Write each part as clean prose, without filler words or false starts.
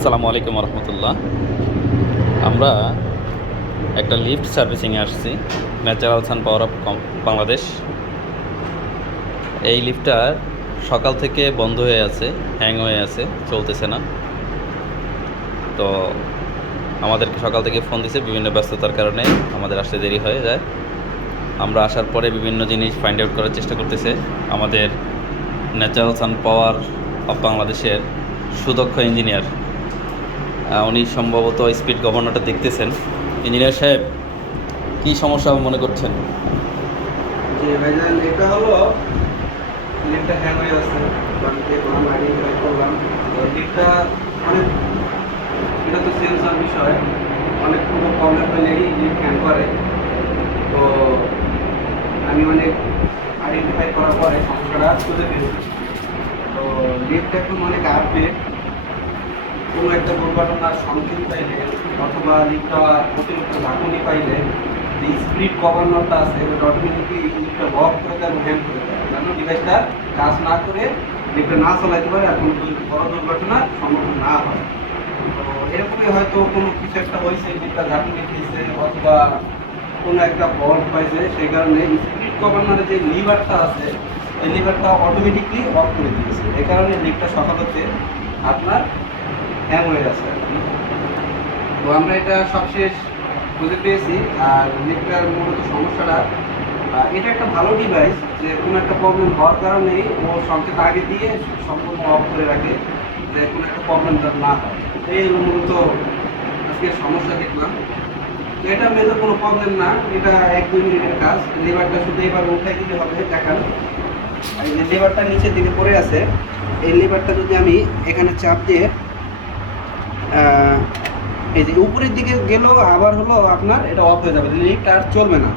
আসসালামু আলাইকুম রহমতুল্লাহ। আমরা একটা লিফট সার্ভিসিংয়ে আসছি, natural sun power of Bangladesh. এই লিফটটা সকাল থেকে বন্ধ হয়ে আছে, হ্যাং হয়ে আছে, চলতেছে না। তো আমাদেরকে সকাল থেকে ফোন দিছে, বিভিন্ন ব্যস্ততার কারণে আমাদের আসতে দেরি হয়ে যায়। আমরা আসার পরে বিভিন্ন জিনিস ফাইন্ড আউট করার চেষ্টা করতেছে আমাদের ন্যাচারাল সান পাওয়ার অফ বাংলাদেশের সুদক্ষ ইঞ্জিনিয়ার। উনি সম্ভবত স্পিড গভর্নরটা দেখতেছেন। ইঞ্জিনিয়ার সাহেব, কী সমস্যা মনে করছেন? যে ভাইজান এটা হলো লিফটটা হ্যাং হয়ে যাচ্ছে। আমি দেখলাম, আইডেন্টিফাই করলাম লিফটটা অনেক, এটা তো সেন্সর বিষয়, অনেক কোনো প্রবলেম হলেই লিফট হ্যাং করে। তো আমি অনেক আইডেন্টিফাই করার পরে সমস্যাটা খুঁজে পেয়েছি। তো লিফট এখন অনেক আপডেট। কোনো একটা দুর্ঘটনার সম্মুখীন পাইলে অথবা লিফটটা অতিরিক্ত ঝাঁকুনি পাইলে যে স্পিড গভর্নরটা আছে ওটা অটোমেটিকলি লিফটটা লক করে দেয় এবং হ্যান্ড করে দেয়, যেন ডিভাইসটা কাজ না করে লিফটটা না চালাইতে পারে আর কোনো বড় দুর্ঘটনার সম্মুখীন না হয়। তো এরকমই হয়তো কোনো কিছু একটা হয়েছে, লিফটটা ঝাঁকুনি খেয়েছে অথবা কোনো একটা ফল্ট পাইছে, সেই কারণে স্পিড গভর্নরের যে লিভারটা আছে এই লিভারটা অটোমেটিকলি অফ করে দিয়েছে। এই কারণে লিফটটা সকাল হতে আপনার হ্যাং হয়ে গেছে আর কি। তো আমরা এটা সবশেষ খুঁজে পেয়েছি। আর লিফটটার মূলত সমস্যাটা, এটা একটা ভালো ডিভাইস যে কোনো একটা প্রবলেম হওয়ার কারণেই ও সংকেত আগে দিয়ে সম্পূর্ণ অফ করে রাখে, যে কোনো একটা প্রবলেম তার না হয়। এই হলো মূলত আজকে সমস্যা দেখলাম। তো এটা মেজর কোনো প্রবলেম না, এটা 1-2 মিনিটের কাজ। লিভারটা শুধু এবার উঠাই দিলে হবে। দেখান, এই যে লিভারটা নিচের দিকে পড়ে আছে, এই লিভারটা যদি আমি এখানে চাপ দিয়ে এই যে উপরের দিকে গেলেও আবার হলো আপনার এটা অফ হয়ে যাবে, লিফট আর চলবে না।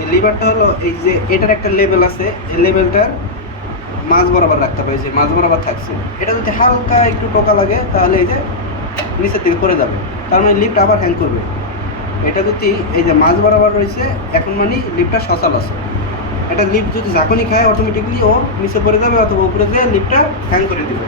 এই লিভারটা হলো এই যে এটার একটা লেভেল আছে, এই লেভেলটার মাঝ বরাবর রাখতে হবে, যে মাঝ বরাবর থাকছে। এটা যদি হালকা একটু টোকা লাগে তাহলে এই যে নিচের দিকে পড়ে যাবে, তার মানে লিফট আবার হ্যাং করবে। এটা যদি এই যে মাঝ বরাবর রয়েছে এখন মানে লিফটটা সচল আছে। এটা লিফট যদি ঝাঁকুনি খায় অটোমেটিকলি ও নিচে পড়ে যাবে অথবা উপরে যেয়ে লিফটটা হ্যাং করে দেবে।